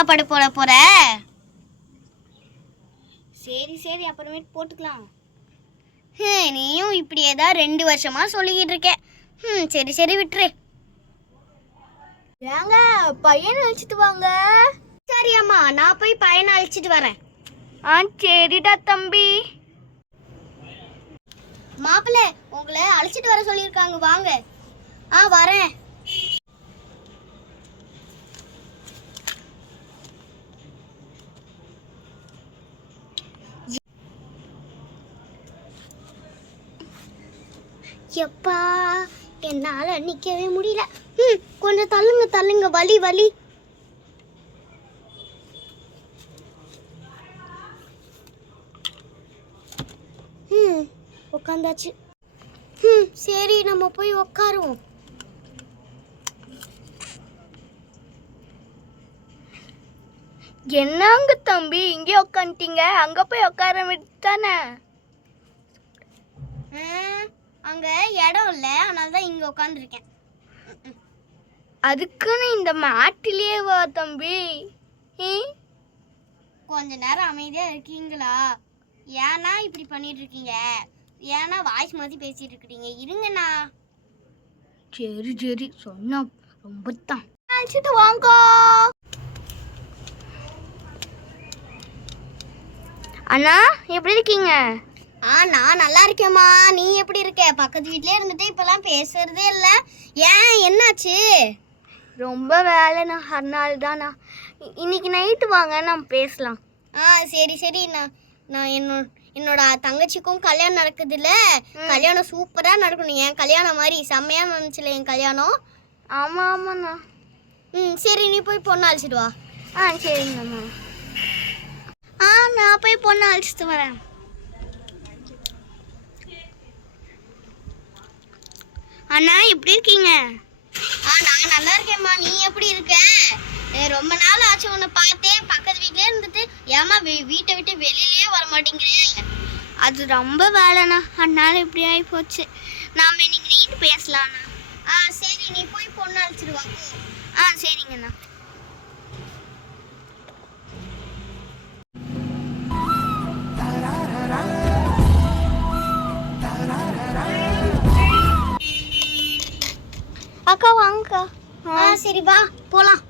சாப்பாடு போட போற? சரி சரி, அப்புறமேட்டு போட்டுக்கலாம். நீயும் இப்படியே தான் 2 வருஷமா சொல்லிக்கிட்டு இருக்க. சரி சரி விட்டுரு. ஏங்க பையனை அழைச்சிட்டு வாங்க. சரி அம்மா, நான் போய் பையனை அழைச்சிட்டு வரேன். சரிடா தம்பி. மாப்பிள்ளை, உங்களை அழைச்சிட்டு வர சொல்லியிருக்காங்க, வாங்க. வரேன். எப்பா, என்னால நிக்கவே முடியல. கொஞ்சம் தள்ளுங்க தள்ளுங்க, வலி வலி. உட்காந்தாச்சு. சரி, நம்ம போய் உட்காருவோம். என்னங்க தம்பி இங்கே உட்காந்துட்டீங்க? அங்க போய் உட்கார தானே. அங்க இடம் இல்ல, அதனாலதான் இங்க உட்காந்துருக்கேன். அதுக்குன்னு இந்த மாட்டிலேயே வா தம்பி. கொஞ்ச நேரம் அமைதியா இருக்கீங்களா? ஏன்னா இப்படி பண்ணிட்டு இருக்கீங்க? ஏன்னா வாய்ஸ் மாதிரி பேசிட்டு இருக்கீங்க? இருங்கண்ணா. சரி சரி, சொன்னா ரொம்ப தான். அழைச்சிட்டு வாங்க. அண்ணா எப்படி இருக்கீங்க? நான் நல்லா இருக்கேம்மா. நீ எப்படி இருக்க? பக்கத்து வீட்லயே இருந்துட்டு இப்பெல்லாம் பேசுறதே இல்ல. ஏன், என்னாச்சு? ரொம்ப வேலைண்ணா, அதனால தாண்ணா. இன்னைக்கு நைட்டு வாங்க, நம்ம பேசலாம். சரி சரி. நான் என்னோட தங்கச்சிக்கும் கல்யாணம் நடக்குது இல்ல, கல்யாணம் சூப்பரா நடக்கணும். என் கல்யாணம் மாதிரி செம்மையா நினைச்சுல என் கல்யாணம். ஆமா ஆமாண்ணா. சரி, நீ போய் பொண்ணு அழைச்சிட்டு வா. சரிங்கண்ணா. நான் போய் பொண்ணு அழைச்சிட்டு வரேன். அண்ணா எப்படி இருக்கீங்க? நான் நல்லா இருக்கேம்மா. நீ எப்படி இருக்க? ரொம்ப நாள் ஆச்சு உன்னை பார்த்தேன். பக்கத்து வீட்லயே இருந்துட்டு ஏமா வீட்டை விட்டு வெளியிலயே வர மாட்டேங்கிறேன்? அது ரொம்ப வேலைண்ணா, அதனால இப்படி ஆகி போச்சு. நாம இன்னைக்கு நைட்டு பேசலாண்ணா. சரி, நீ போய் பொண்ணு அழைச்சிட்டு வா. சரிங்கண்ணா. அக்கா வாங்கக்கா. சரி வா போலாம்.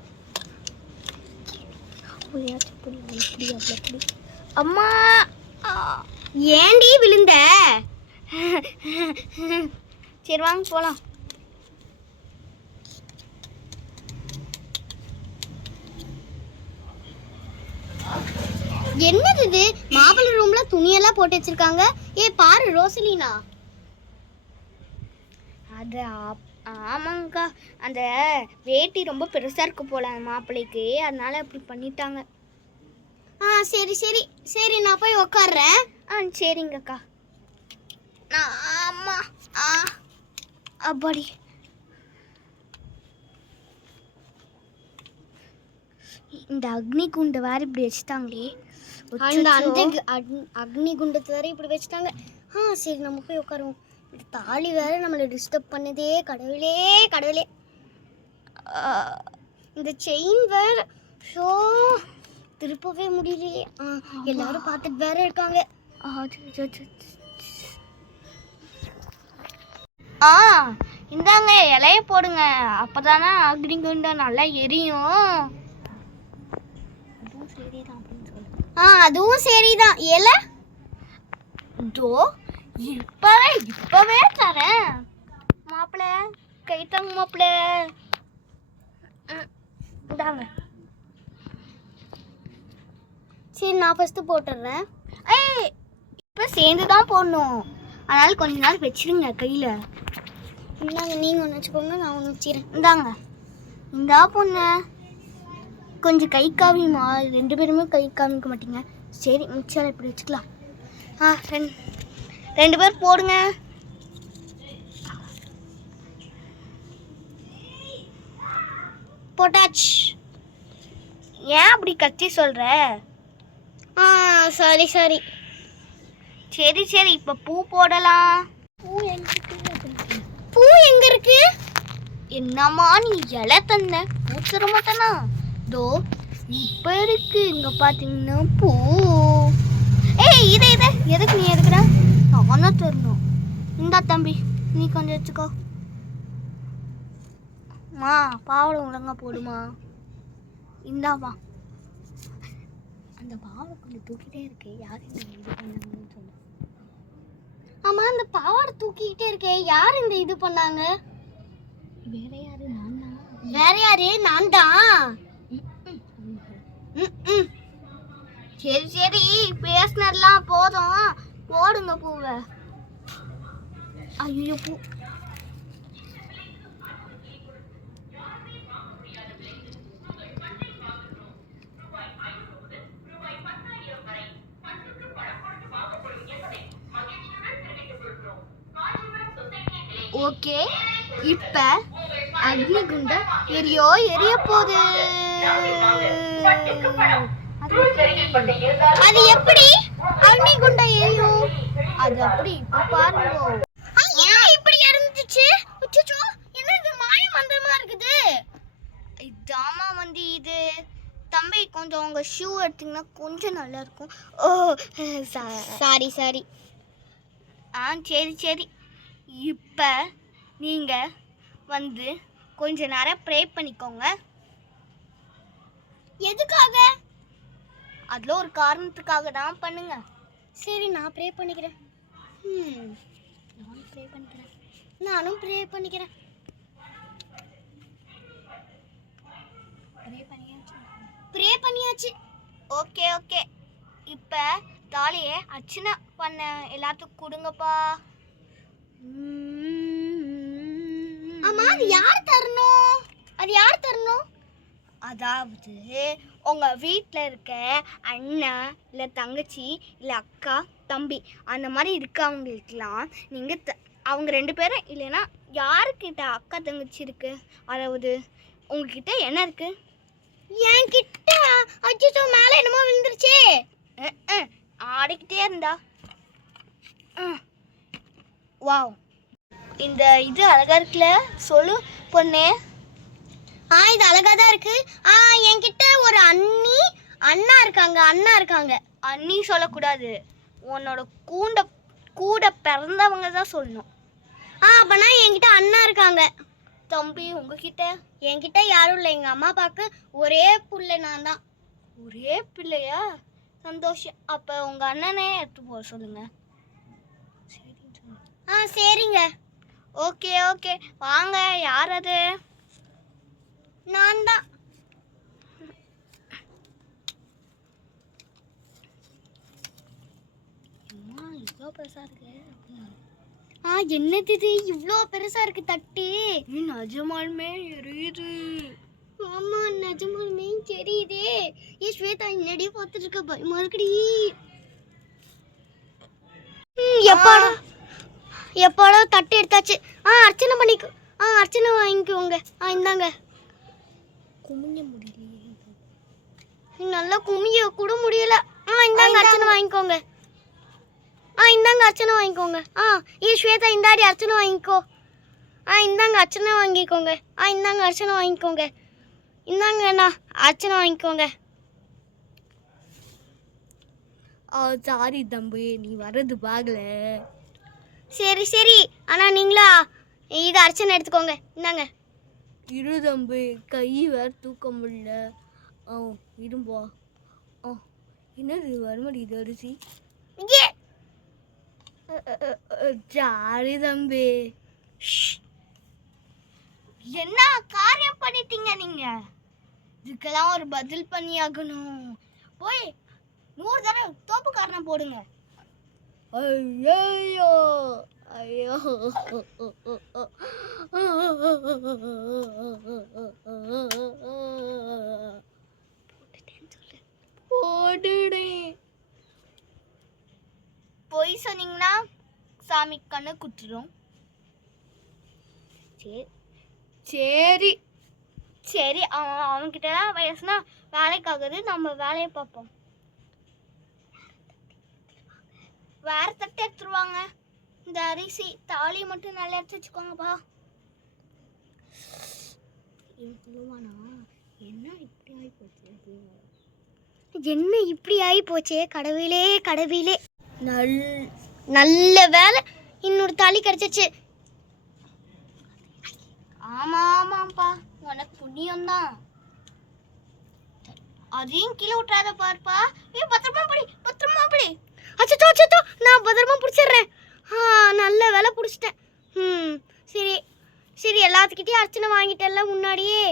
அம்மா, ஏண்டி விழுந்த? சரி வாங்க போலாம். என்னது இது? மாப்பிள்ளை ரூம்ல துணியெல்லாம் போட்டு வச்சிருக்காங்க. பாரு ரோசலினா. அது ஆமாங்கக்கா, அந்த வேட்டி ரொம்ப பெருசா இருக்கு போல மாப்பிள்ளைக்கு, அதனால அப்படி பண்ணிட்டாங்க. சரி சரி சரி, நான் போய் உட்கார்றேன். சரிங்கக்கா. அம்மா அப்பாடி. இந்த அக்னி குண்டை வேற இப்படி வச்சுட்டாங்களே. அக்னி குண்டத்தை வேற இப்படி வச்சுட்டாங்க. சரி, நம்ம போய் உட்காருவோம். தாலி வேற நம்மளை டிஸ்டர்ப் பண்ணதே. கடவுளே கடவுளே, இந்த செயின் வேற ஷோ திருப்பவே முடியலையே. எல்லாரும் பார்த்துட்டு வேற இருக்காங்க. இந்தாங்க இலைய போடுங்க, அப்பதானே அக்னி குண்டை நல்லா எரியும். அதுவும் சரிதான். இலை இப்பவே தரேன். மாப்பிள்ள கைத்தாங்க மாப்பிள்ள. இந்தாங்க. சரி, நான் ஃபர்ஸ்ட் போட்டுடுறேன். இப்போ சேர்ந்து தான் போடணும், அதனால கொஞ்ச நாள் வச்சிருங்க கையில. இந்தாங்க, நீங்க ஒன்று வச்சுக்கோங்க, நான் ஒன்று வச்சுக்கிறேன். இந்தாங்க. இந்தா பொண்ணு, கொஞ்சம் கை காமிமா. 2 பேருமே கை காமிக்க மாட்டீங்க. சரி, மிக்சரை இப்படி வச்சுக்கலாம். 2 பேர் போடுங்க. போட்டாச்சு. ஏன் அப்படி கத்தி சொல்ற? சரி சரி சரி சரி, இப்போ பூ போடலாம். பூ எங்க இருக்கு? என்னம்மா நீ இலை தந்த, பூ தர மாட்டேனா? தோ இப்போ இருக்கு இங்க பாத்தீங்கன்னா பூ. ஏய் இதை எதுக்கு நீ எடுக்கிற? நான் தரணும். இந்தா தம்பி நீ கொஞ்சம் வச்சுக்கோ. மா பாவடை ஒழுங்கா போடுமா. இந்தாமா. அந்த பாவடை கொஞ்சம் தூக்கிட்டே இருக்கு. யார் இந்த இது பண்ணாங்கன்னு சொல்லு. ஆமா அந்த பாவாடை தூக்கிக்கிட்டே இருக்கே யார் இந்த இது பண்ணாங்க? வேற யாரு? நான் தான். வேற யாரு? நான் தான். சரி சரி பேசினதெல்லாம் போதும், போடுங்க பூவை. ஐயோ பூ. ஓகே இப்ப அக்னிகுண்ட எரிய போகுது. அது எப்படி அக்னிகுண்ட எரியும்? அது அப்படி இப்ப பாருங்க. இப்படி எரிஞ்சிச்சு. அச்சச்சோ என்ன இது மாய மந்திரமா இருக்குது. இதாமா வந்து இது தம்பி கொஞ்சம் உங்க ஷூ எடுத்தீங்கன்னா கொஞ்சம் நல்லா இருக்கும். ஓ சாரி சரி சரி. இப்போ நீங்கள் வந்து கொஞ்ச நேரம் ப்ரே பண்ணிக்கோங்க. எதுக்காக? அதில் ஒரு காரணத்துக்காக தான் பண்ணுங்க. சரி நான் ப்ரே பண்ணிக்கிறேன். நானும் ப்ரே பண்ணிக்கிறேன். ப்ரே பண்ணியாச்சு. ஓகே ஓகே இப்போ தாலியை அர்ச்சனை பண்ண எல்லாத்துக்கும் கொடுங்கப்பா. ஆமா அது யார் தரணும்? அதாவது உங்க வீட்டில் இருக்க அண்ணா இல்லை தங்கச்சி இல்லை அக்கா தம்பி அந்த மாதிரி இருக்கவங்களுக்கெல்லாம் நீங்கள் அவங்க 2 பேரும் இல்லைன்னா யாருக்கிட்ட அக்கா தங்கச்சி இருக்கு, அதாவது உங்ககிட்ட என்ன இருக்கு? என்கிட்ட அச்சோ மேலே என்னமோ விழுந்துருச்சு. ஆடிக்கிட்டே இருந்தா. வாவ் இந்த இது அழகா இருக்குல்ல, சொல்லு பொண்ணே. இது அழகா தான் இருக்கு. என்கிட்ட ஒரு அண்ணா இருக்காங்க. அண்ணி சொல்லக்கூடாது, உன்னோட கூட பிறந்தவங்க தான் சொல்லணும். அப்பனா என்கிட்ட அண்ணா இருக்காங்க. தம்பி உங்ககிட்ட? என்கிட்ட யாரும் இல்லை, எங்க அம்மா அப்பாவுக்கு ஒரே பிள்ளை நான் தான். ஒரே பிள்ளையா? சந்தோஷம். அப்ப உங்க அண்ணனே எடுத்து போக சொல்லுங்க. சரிங்க. ஓகே ஓகே வாங்க. யார் அது? நான் தான். இவ்வளோ பெருசா இருக்கு. என்னது இது இவ்வளோ பெருசா இருக்கு தட்டு? நிஜமாலுமே எரியுது. ஆமா நிஜமாலுமே தெரியுதே. ஸ்வேதா என்னடி பார்த்துட்டு இருக்க? பயமா இருக்குடி. எப்பாடா தட்டு எடுத்தாச்சு. அர்ச்சனை பண்ணிக்கோ. அர்ச்சனை வாங்கிக்கோங்க. இந்தாங்க. குமிஞ்ச முடியலையே. நல்லா குமிய கூட முடியல. இந்தாங்க அர்ச்சனை வாங்கிக்கோங்க. இந்தாங்க அர்ச்சனை வாங்கிக்கோங்க. ஸ்வேதா இந்தாடி அர்ச்சனை வாங்கிக்கோ. இந்தாங்க அர்ச்சனை வாங்கிக்கோங்க. இந்தாங்க அர்ச்சனை வாங்கிக்கோங்க. இந்தாங்கண்ணா அர்ச்சனை வாங்கிக்கோங்க. சாரி தம்பி நீ வர்றது பார்க்கல. சரி சரி ஆனால் நீங்களா இது அர்ச்சனை எடுத்துக்கோங்க. இந்தாங்க. இரு தம்பி கை வேற தூக்க முடியல. இரும்பா. என்னது வருமடி இது அரிசி? சாரி தம்பி. என்ன காரியம் பண்ணிட்டீங்க நீங்க? இதுக்கெல்லாம் ஒரு பதில் பண்ணியாகணும். போய் 100 தடவை தோப்புக்காரனை போடுங்க. ஐயோ ஐயோ பொய் சொன்னீங்கன்னா சாமி கண்ணு குத்துரும். சரி சரி அவன்கிட்டலாம் வயசுனா வேலைக்காகுது. நம்ம வேலையை பார்ப்போம். வேற தட்டு எடுத்துருவாங்க. இந்த அரிசி தாலி மட்டும் நல்லா எடுத்து வச்சுக்கோங்கப்பா. என்ன இப்படி ஆகி போச்சு? என்ன இப்படி ஆகி போச்சே, கடவுளே கடவுளே. நல்ல வேலை இன்னொரு தாலி கிடைச்சிச்சு. ஆமாப்பா, உனக்கு புண்ணியம்தான். அதையும் கீழே விட்டுறாத பாருப்பா. பத்திரமா படி. அச்சோ, நான் பத்திரமா பிடிச்சிடுறேன். நல்ல வேலை பிடிச்சிட்டேன். சரி எல்லாத்துக்கிட்டையும் அர்ச்சனை வாங்கிட்டேன்ல முன்னாடியே.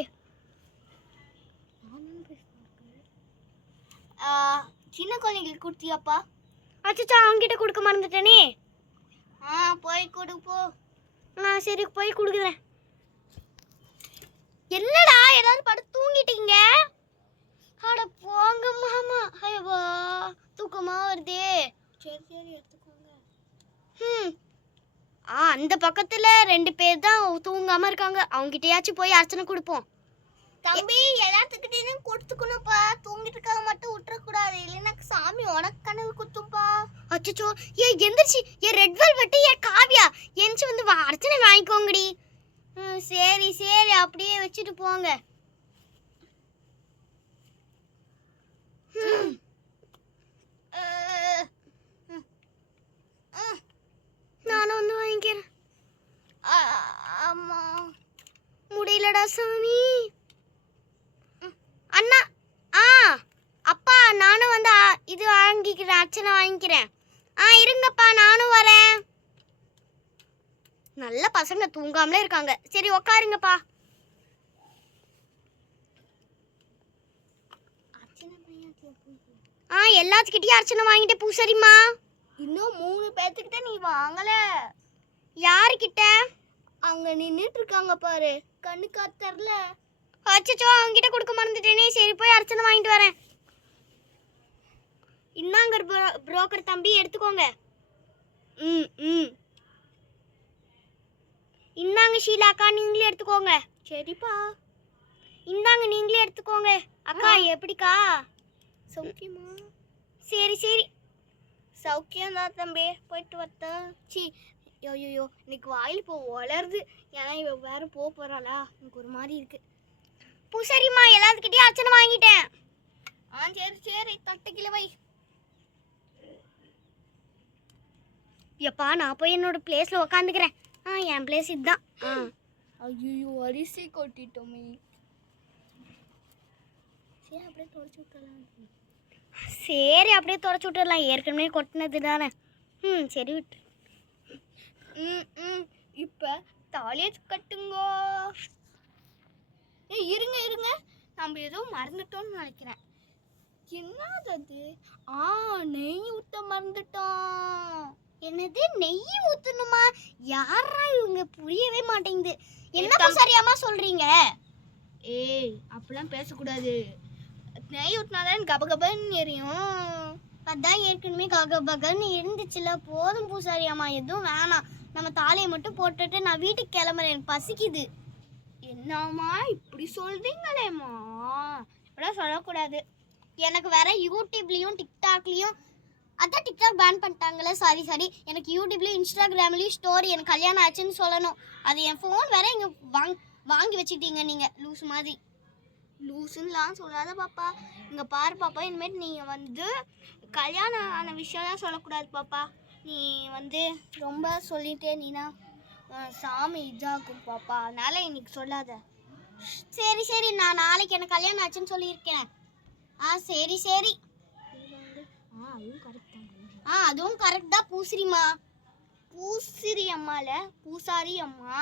சின்ன குழந்தைங்களுக்கு கொடுத்தியாப்பா? அச்சோ, அவங்ககிட்ட கொடுக்க மறந்துட்டேனே. போய் கொடு போ. சரி போய் கொடுக்குறேன். என்னடா ஏதாவது படுத்து தூங்கிட்டீங்க? அட போங்க மாமா. ஐயோ தூக்கமா வருதே. சரி எடுத்துக்கோங்க. அந்த பக்கத்துல 2 பேர் தான் தூங்காம இருக்காங்க. அவங்ககிட்டயாச்சும் போய் அர்ச்சனை கொடுப்போம். தம்பி எல்லாத்துக்கிட்டையும் கொடுத்துக்கணும்ப்பா. தூங்கிட்டு இருக்காங்க மட்டும் விட்டுறக்கூடாது, இல்லைன்னா சாமி உனக்கு கனவு குத்தும்பா. அச்சோ எந்திரிச்சு ரெட் வெல்வெட் காவியா எந்திரிச்சு வந்து அர்ச்சனை வாங்கிக்கோங்கடி. சரி அப்படியே வச்சுட்டு போங்க. நானும் வந்து வாங்கிக்கிறேன். ஆமா முடியலடா சாமி. அண்ணா அப்பா நானும் வந்து இது வாங்கிக்கிறேன், அர்ச்சனை வாங்கிக்கிறேன். இருங்கப்பா நானும் வரேன். நல்ல பசங்க தூங்காமலே இருக்காங்க. சரி உக்காருங்கப்பா. எல்லாத்துக்கிட்டையும் அர்ச்சனை வாங்கிட்டு பூசாரிம்மா. இன்னும் 3 பேர்த்துக்கிட்ட நீ வாங்கல. யாருக்கிட்ட? அங்க நின்னுட்டு இருக்காங்க பாரு, கண்ணு காத்தறல. அச்சோ அவங்ககிட்ட கொடுக்க மறந்துட்டேனே. சரி போய் அர்ச்சனை வாங்கிட்டு வரேன். இன்னாங்க புரோக்கர் தம்பி, எடுத்துக்கோங்க. இந்தாங்க ஷீலாக்கா, நீங்களே எடுத்துக்கோங்க. சரிப்பா. இந்தாங்க நீங்களே எடுத்துக்கோங்க. அக்கா எப்படிக்கா? சௌக்கியமா? சரி சௌக்கியம் தான் தம்பி. போயிட்டு வரட்டா? யோயோயோ இன்னைக்கு வாயில் போ வளருது. ஏன்னா இவ வேற போறாளா, எனக்கு ஒரு மாதிரி இருக்கு. பூசாரிம்மா எல்லாத்துக்கிட்டையும் அர்ச்சனை வாங்கிட்டேன். சரி தட்டு கிலோ வை. எப்பா நான் போய் என்னோட பிளேஸ்ல உக்காந்துக்கிறேன். என் பிளேஸ் இதுதான். ஐயோ அரிசி கொட்டிட்டோமே. சரி அப்படியே தொடச்சு விட்டுடலாம், ஏற்கனவே கொட்டினது தானே. சரி விட்டு. இப்ப தாலியை கட்டுங்கோ. இருங்க நம்ம ஏதோ மறந்துட்டோம்னு நினைக்கிறேன். என்னது அது? நெய் ஊத்த மறந்துட்டோம். என்னது நெய் ஊத்தணுமா? யாரா இவங்க? புரியவே மாட்டேங்குது. என்ன சரியாமா சொல்றீங்க? அப்படிலாம் பேசக்கூடாது. நெய் ஊத்தினாதான் கபகபன்னு எரியும். அதான் ஏற்கனவே கபகபன்னு இருந்துச்சுல. போதும் பூசாரியாமா, எதுவும் வேணாம். நம்ம தாலியை மட்டும் போட்டுட்டு நான் வீட்டுக்கு கிளம்புறேன், எனக்கு பசிக்குது. என்னம்மா இப்படி சொல்றீங்களேம்மா? இப்படிலாம் சொல்லக்கூடாது. எனக்கு வேற யூடியூப்லேயும் டிக்டாக்லேயும், அதான் டிக்டாக் பேன் பண்ணிட்டாங்களே. சாரி எனக்கு யூடியூப்லேயும் இன்ஸ்டாகிராம்லேயும் ஸ்டோரி எனக்கு கல்யாணம் ஆச்சுன்னு சொல்லணும். அது என் ஃபோன் வேற இங்கே வாங்கி வச்சுட்டீங்க நீங்கள். லூஸ் மாதிரி. லூஸுன்னெலாம் சொல்லாத பாப்பா. இங்கே பாரு பாப்பா, இனிமேல் நீங்கள் வந்து கல்யாணம் ஆன விஷயம்லாம் சொல்லக்கூடாது பாப்பா. நீ வந்து ரொம்ப சொல்லிட்டே நீனா சாமி இதாகும் பாப்பா, அதனால இன்னைக்கு சொல்லாத. சரி நான் நாளைக்கு எனக்கு கல்யாணம் ஆச்சுன்னு சொல்லியிருக்கேன். சரி அதுவும் கரெக்ட் தான் பூசிரிமா. பூசிரி அம்மால பூசாரி அம்மா.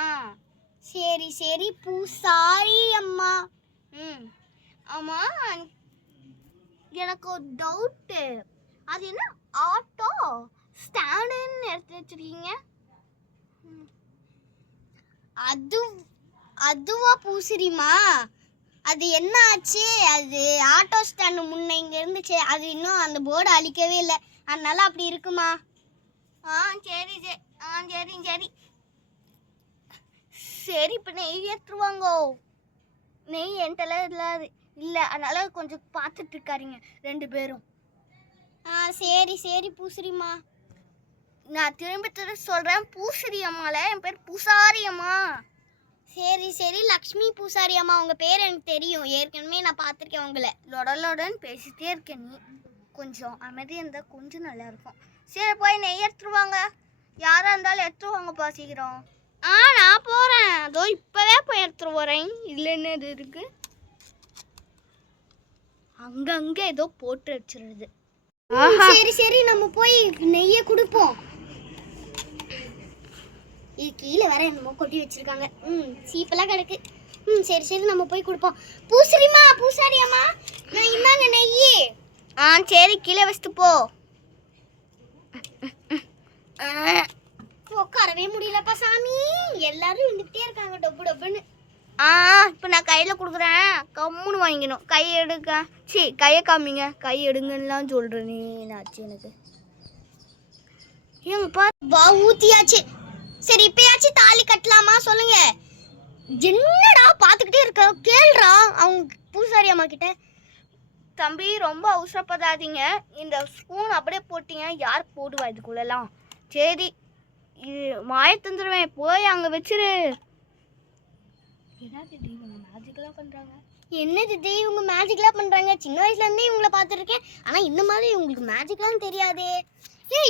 சரி பூசாரி அம்மா. ஆமா எனக்கு ஒரு டவுட்டு. அது என்ன ஆட்டோ ஸ்டாண்டுன்னு எடுத்து வச்சிருக்கீங்க? அதுவா பூசிரிமா? அது என்ன ஆச்சு, அது ஆட்டோ ஸ்டாண்டு முன்ன இங்கே இருந்துச்சு, அது இன்னும் அந்த போர்டு அழிக்கவே இல்லை, அதனால அப்படி இருக்குமா? சரி இப்போ நெய் ஏற்றுவாங்கோ. நெய் என்கிட்ட இல்லை, அதனால கொஞ்சம் பார்த்துட்டு இருக்காருங்க 2 பேரும். சரி பூசிரிமா. நான் திரும்ப சொல்கிறேன், பூசிரி அம்மால என் பேர் பூசாரி அம்மா. சரி சரி லக்ஷ்மி பூசாரி அம்மா, உங்க பேர் எனக்கு தெரியும், ஏற்கனவே நான் பார்த்துருக்கேன் உங்களை. லொடலொடன்னு பேசிட்டே இருக்கேன், நீ கொஞ்சம் அமைதியாக இருந்தால் கொஞ்சம் நல்லா இருக்கும். சரி போய் நெய் எடுத்துருவாங்க, யாராக இருந்தாலும் எடுத்துருவாங்கப்பா சீக்கிரம். நான் போகிறேன், அதோ இப்போவே போய் எடுத்துட்டு போகிறேன். இதில் என்ன இது இருக்கு, அங்கங்கே ஏதோ போட்டு வச்சிருது. சரி சரி நம்ம போய் நெய்யை கொடுப்போம். இது கீழே வேற என்னமோ கொட்டி வச்சிருக்காங்க. சீப்பெல்லாம் கிடக்கு. சரி சரி நம்ம போய் கொடுப்போம். பூசரிமா பூசாரி அம்மா, நான் இந்தாங்க நெய்யி. சரி கீழே வச்சுட்டு போ. உட்காரவே முடியலப்பா சாமி, எல்லாரும் வந்துட்டே இருக்காங்க டொப்பு டொப்புன்னு. இப்போ நான் கையில் கொடுக்குறேன், கம்முன்னு வாங்கிக்கணும். கை எடுக்க கையை காமிங்க, கை எடுங்கலாம் சொல்கிறேன். நீ என்னாச்சு எனக்கு ஏங்கப்பா வா ஊத்தியாச்சு. சரி இப்பயாச்சும் தாலி கட்டலாமா சொல்லுங்க. என்னடா பார்த்துக்கிட்டே இருக்க, கேள்றா அவங்க பூசாரி அம்மா கிட்ட. தம்பி ரொம்ப அவசரப்படாதீங்க, இந்த ஸ்பூன் அப்படியே போட்டீங்க, யார் போடுவா இதுக்குள்ளெல்லாம். சரி மாய தந்துடுவேன், போய் அங்கே வச்சிரு. என்னது இவங்க மேஜிக்லாம் பண்ணுறாங்க, என்னது இவங்க மேஜிக்லாம் பண்ணுறாங்க. சின்ன வயசுலேருந்தே இவங்களை பார்த்துருக்கேன், ஆனால் இந்த மாதிரி உங்களுக்கு மேஜிக்லாம் தெரியாதே.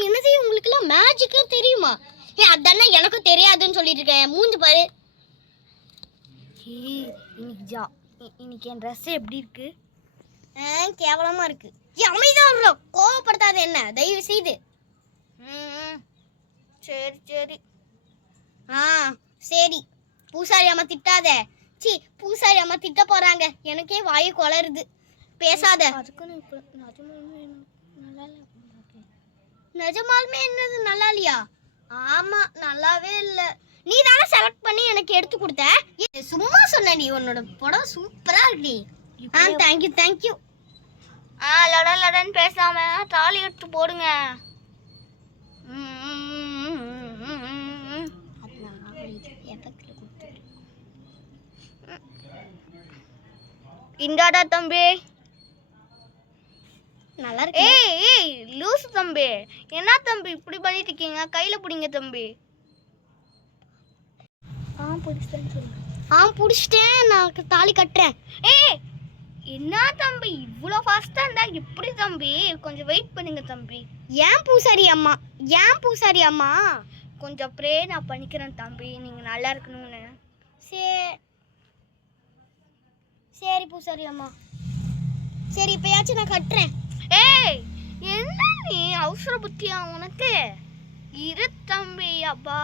என்னது உங்களுக்குலாம் மேஜிக்லாம் தெரியுமா? அதானே எனக்கும் தெரியாதுன்னு சொல்லிட்டு இருக்கேன், மூஞ்சி பாரு. இன்னைக்கு என் ட்ரெஸ் எப்படி இருக்கு? கேவலமா இருக்கு. அமைதியா கோவப்படுத்தாத என்ன தயவு செய்து. சரி சரி சரி பூசாரி அம்மா திட்டாத. பூசாரி அம்மா திட்ட போறாங்க, எனக்கே வாயு கொளருது, பேசாத. நிஜமாலுமே என்னது நல்லா இல்லையா? ஆமா நல்லாவே இல்ல. நீ தானே செலக்ட் பண்ணி எனக்கு எடுத்து கொடுத்த, சும்மா சொன்ன. நீ உன்னோட படம் சூப்பரா இருக்கு. Thank you thank you. லடன் பேசாம தாலி எடுத்து போடுங்க. இந்தாடா தம்பி, நல்லா இருக்கு. ஏய் லூசு தம்பி, என்ன தம்பி இப்படி பண்ணிட்டு இருக்கீங்க? கையில பிடிங்க தம்பி. பிடிச்சிட்டேன், நான் தாலி கட்டுறேன். என்ன தம்பி இவ்வளோ ஃபாஸ்டா இருந்தா எப்படி தம்பி? கொஞ்சம் வெயிட் பண்ணுங்க தம்பி. ஏன் பூசாரி அம்மா கொஞ்சம் ப்ரே நான் பண்ணிக்கிறேன் தம்பி, நீங்க நல்லா இருக்கணும்னு. சரி பூசாரி அம்மா, சரி இப்பயாச்சும் நான் கட்டுறேன். என்ன நீ அவசர புத்தியா உனக்கு? இரு தம்பி. அப்பா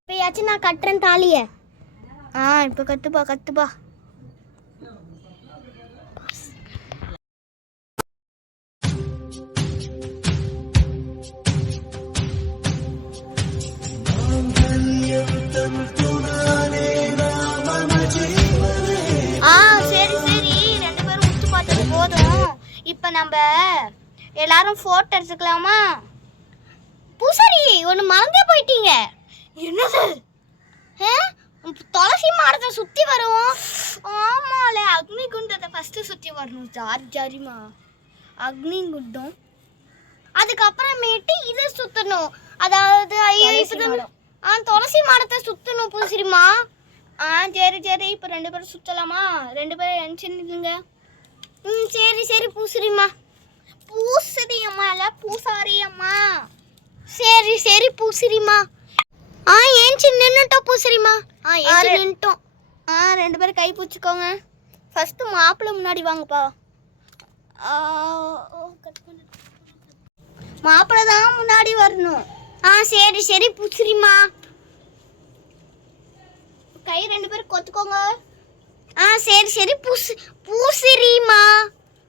இப்பயாச்சும் நான் கட்டுறேன் தாலிய. இப்ப கத்துப்பா. சரி சரி 2 பேரும் முத்து பார்த்தது போதும், இப்ப நம்ம எல்லாரும் போட்டோ எடுத்துக்கலாமா? பூசாரி ஒண்ணு மறந்தே போயிட்டீங்க. என்னது? துளசி மாடத்தை சுத்தி வருவோம். ஆமால அக்னி குண்டத்தை ஃபர்ஸ்ட் சுத்தி வரணும். ஜாரிமா அக்னி குண்டம், அதுக்கப்புறமேட்டு இதை சுத்தணும். அதாவது துளசி மாடத்தை சுத்தணும் பூசரிமா. சரி சரி இப்போ 2 பேரும் சுத்தலாமா? 2 பேரும் என்சின்னுங்க. சரி சரி பூசரிமா. பூசரி அம்மா இல்ல பூசாரி அம்மா. சரி சரி பூசரிமா. ஏன்ச்சி நின்னுட்டோம் பூசரிமா. நின்னுட்டோம். 2 பேரும் கை பிடிச்சிக்கோங்க. ஃபர்ஸ்ட் மாப்பிள்ளை முன்னாடி வாங்கப்பா. மாப்பிள்ளை தான் முன்னாடி வரணும். சரி சரி பூசரிமா. கை 2 பேரும் கொத்துக்கோங்க. சரி சரி பூசரிமா.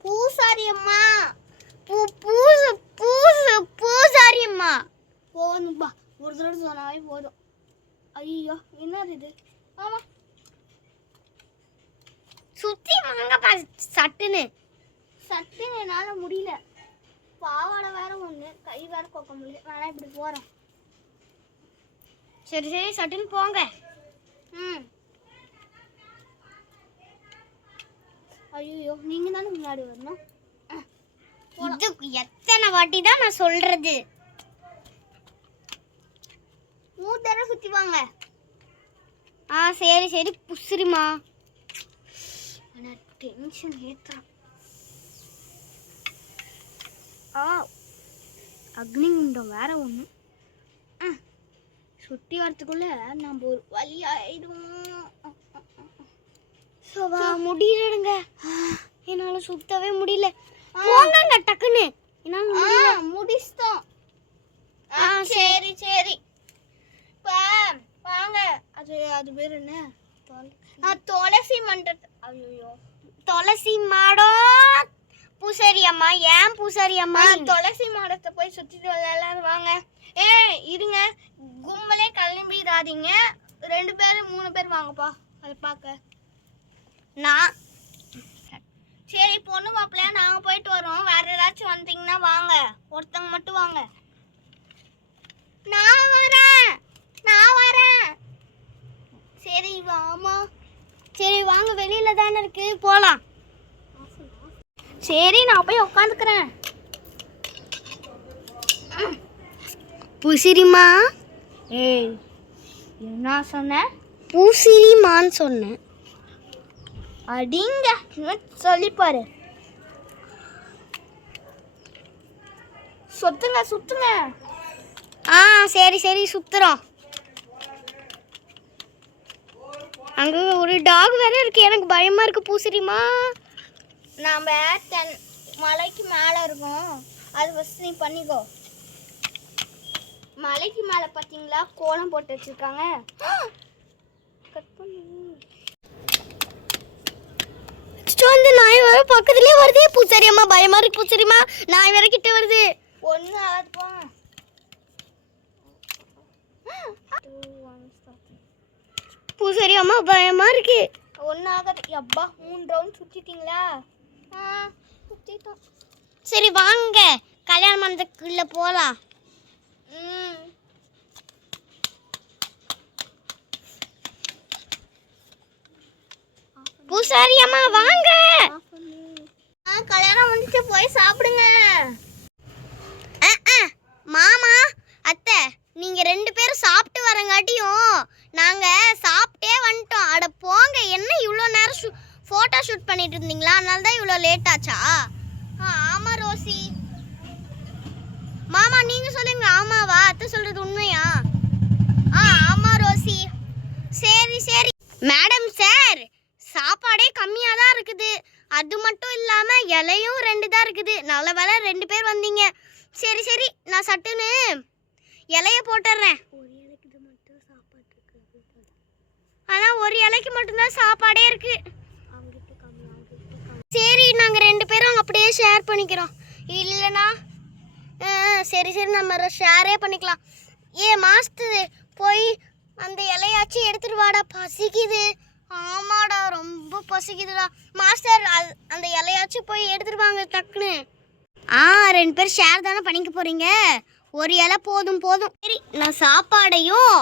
பூசாரி அம்மா. பூசாரி அம்மா போதும்பா, ஒரு தடவை சொன்னாவே போதும். ஐயோ என்னது இது? ஆமா சுத்தி வாங்கப்பா. சட்டுன்னு என்னால முடியல, பாவாடை வேற ஒண்ணு, கை வேற கொக்க முடியல. வேணா இப்படி போறோம். சரி சரி சட்டுன்னு போங்க. ஐயோ நீங்க தானே முன்னாடி வரணும். இது எத்தனை வாட்டி தான் நான் சொல்றது? 3 தடவை சுத்தி வாங்க. சரி சரி புசுரிமா. டென்ஷன் ஏத்துறான். அக்னிகுண்டம் வேற ஒண்ணு. சுத்தி வரத்துக்குள்ள நம்ம ஒரு வழி ஆயிடுவோம். முடியலங்க, என்னால சுத்தவே முடியல. போங்க டக்குன்னு, என்னால முடிச்சிட்டோம். சரி சரி வாங்க. அது பேர் என்ன? துளசி மண்டபம். ஐயோ துளசி மாடம். பூசாரி அம்மா, ஏன் பூசாரி அம்மா? துளசி மாடத்தை போய் சுத்திட்டு எல்லாரும் வாங்க. இருங்க, கும்பலே கிளம்பிடாதீங்க. 2 பேர் 3 பேர் வாங்கப்பா அதை பார்க்க. நான் சரி பொண்ணு மாப்பிள்ளையா நாங்கள் போயிட்டு வரோம். வேற ஏதாச்சும் வந்தீங்கன்னா வாங்க, ஒருத்தவங்க மட்டும் வாங்க. நான் வரேன். சரி வாமா. சரி வாங்க, வெளியில தானே இருக்கு, போலாம். சரி நான் போய் உட்காந்துக்கிறேன். பூசிரிமா. என்ன சொன்ன? பூசிரிமான்னு சொன்னேன். அடிங்க சொல்லிப்பாரு. சுத்துங்க. சரி சரி சுத்துறோம். அங்க ஒரு டாக் வேற இருக்கு, எனக்கு பயமா இருக்கு பூசிரிமா. நாம மலைக்கு மேல இருக்கோம், அது ஃபர்ஸ்ட் நீ பண்ணிக்கோ. மலைக்கு மேல பாத்தீங்களா கோலம் போட்டு வச்சிருக்காங்க. கட் பண்ணு. வந்து நாய் வேற பக்கத்துலயே வருது. பூசாரி அம்மா பயமா இருக்கு பூசாரிமா, நாய் வேற கிட்ட வருது. ஒண்ணு ஆகாது போங்க. பூசாரி அம்மா பயமா இருக்கு. ஒண்ணு ஆகாது. அப்பா 3 ரவுண்ட் சுத்திட்டீங்களா? சுத்திட்டோம். சரி வாங்க, கல்யாண மண்டபத்துக்குள்ள போலாம். பூசாரி அம்மா வாங்க. கல்யாணம் வந்துட்டு போய் சாப்பிடுங்க. மாமா அத்தை, நீங்க 2 பேரும் சாப்பிட்டு வரங்காட்டியும் நாங்க சாப்பிட்டே வந்துட்டோம். அட போங்க, என்ன இவ்வளோ நேரம் போட்டோ ஷூட் பண்ணிட்டு இருந்தீங்களா? அதனால தான் இவ்வளோ லேட் ஆச்சா? ஆமா ரோசி. மாமா நீங்க சொல்லுங்க, ஆமாவா? அத்தை சொல்றது உண்மையா? ஆமா ரோசி. சரி சரி மேடம் சார், சாப்பாடே கம்மியாக தான் இருக்குது. அது மட்டும் இல்லாமல் இலையும் 2 தான் இருக்குது. நல்ல வேலை 2 பேர் வந்தீங்க. சரி சரி நான் சட்டுன்னு இலைய போட்டுடுறேன். ஆனால் ஒரு இலைக்கு மட்டும்தான் சாப்பாடே இருக்கு. சரி நாங்கள் 2 பேரும் அப்படியே ஷேர் பண்ணிக்கிறோம். இல்லைனா சரி சரி நம்ம ஷேரே பண்ணிக்கலாம். மாஸ்டர் போய் அந்த இலையாச்சும் எடுத்துட்டு வாடா, பசிக்குது. ஆமாடா ரொம்ப பசிக்குதுடா. மாஸ்டர் அந்த இலையாச்சும் போய் எடுத்துட்டு வாங்க டக்குன்னு. 2 பேர் ஷேர் தானே பண்ணிக்க போறீங்க, ஒரு இலை போதும். சரி நான் சாப்பாடையும்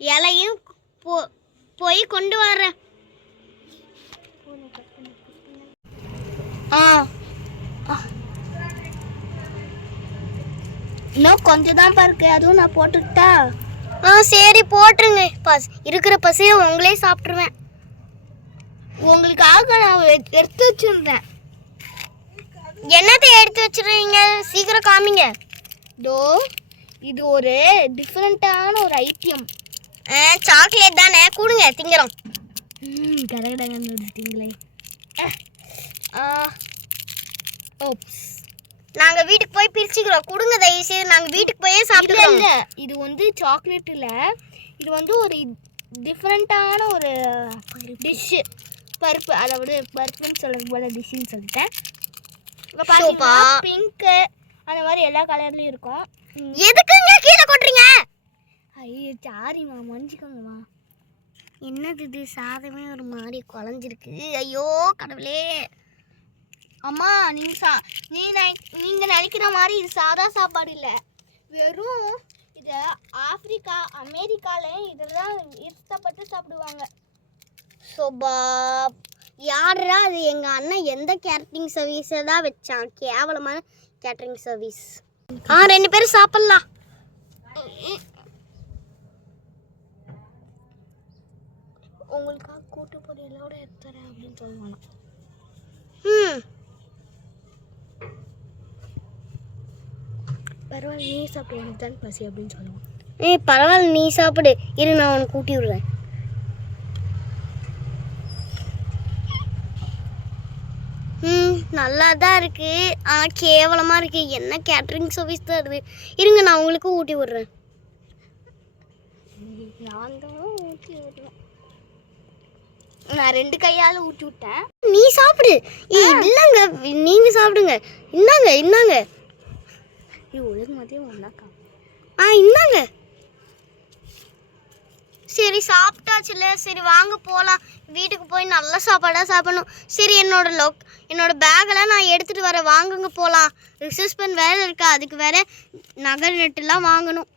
இலையும் போய் கொண்டு வரேன். இன்னும் கொஞ்சம் தான் இருக்கு, அதுவும் நான் போட்டுக்கிட்டா? சரி போட்டுருங்க. இருக்கிற பசியை உங்களே சாப்பிட்ருவேன். உங்களுக்காக நான் எடுத்து வச்சிருந்தேன். என்னத்தை எடுத்து வச்சிருக்கீங்க? சீக்கிரம் காமிங்க. இது ஒரு டிஃப்ரெண்டான ஒரு ஐட்டம். சாக்லேட் தானே, கொடுங்க திங்கிறோம். கடகடங்கன்னு நாங்க வீட்டுக்கு போய் பிரிச்சுக்கிறோம். கொடுங்க தயவு செய்து, நாங்க வீட்டுக்கு போய் சாப்பிடுறோம். இது வந்து சாக்லேட் இல்ல, இது வந்து ஒரு டிஃப்ரெண்டான ஒரு டிஷ். பருப்பு, அதாவது பருப்புன்னு சொல்றது போல டிஷ்ஷுன்னு சொல்லிட்டேன். பிங்க் அந்த மாதிரி எல்லா கலர்லயும் இருக்கும். எதுக்குங்க கீழே கொட்டுறீங்க? ஐயோ சாரிம்மா, மன்னிச்சுக்கோங்கம்மா. என்னது இது? சாதமே ஒரு மாதிரி குழஞ்சிருக்கு. ஐயோ கடவுளே. அம்மா நீங்க நினைக்கிற மாதிரி இது சாதா சாப்பாடு இல்லை. வெறும் இதை ஆப்பிரிக்கா அமெரிக்காலையும் இதெல்லாம் இஷ்டப்பட்டு சாப்பிடுவாங்க. சோபா யாரா அது? எங்கள் அண்ணன் எந்த கேரட்டிங் சர்வீஸை தான் வச்சான்? கேவலமான கேட்டரிங் சர்வீஸ். 2 பேரும் சாப்பிடலாம். உங்களுக்காக கூட்டு பொரியலோட எடுத்துறேன் அப்படின்னு சொல்லுவாங்க. பரவாயில்ல நீ சாப்பிடு, எனக்கு தான் பசி அப்படின்னு சொல்லுவான். பரவாயில்ல நீ சாப்பிடு, இரு நான் உனக்கு கூட்டி விடுறேன். நல்லா தான் இருக்கு, ஆனால் கேவலமாக இருக்கு. என்ன கேட்டரிங் சர்வீஸ் தான் இருக்குது. இருங்க நான் உங்களுக்கு ஊட்டி விடுறேன். நான் தான் ஊட்டி விடுவேன். நான் 2 கையால் ஊட்டி விட்டேன். நீ சாப்பிடு. இல்லைங்க நீங்கள் சாப்பிடுங்க. இந்தாங்க. இது ஒழுங்கு மதியம் ஒன்றாக்கா. இந்தாங்க. சரி சாப்பிட்டாச்சுல, சரி வாங்க போகலாம். வீட்டுக்கு போய் நல்ல சாப்பாடாக சாப்பிடணும். சரி என்னோட பேக்கெல்லாம் நான் எடுத்துகிட்டு வரேன், வாங்குங்க போகலாம். ரிசர்ச் பண்ண வேலை இருக்கா, அதுக்கு வேற நகர் நெட்டுலாம் வாங்கணும்.